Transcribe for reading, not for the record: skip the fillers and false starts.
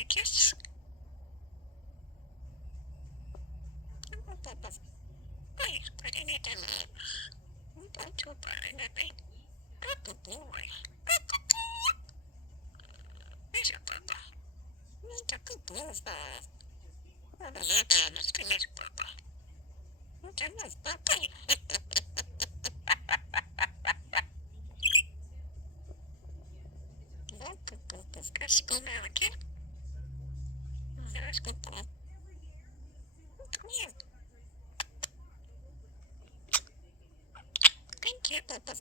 a kiss? Please, but I need to leave. Don't do bad, baby. Good boy. Here's your papa. He's a good boy. What is it? Let's finish, papa. What is papa? Let's go now again. Let's go. Come here. Thank you, papa.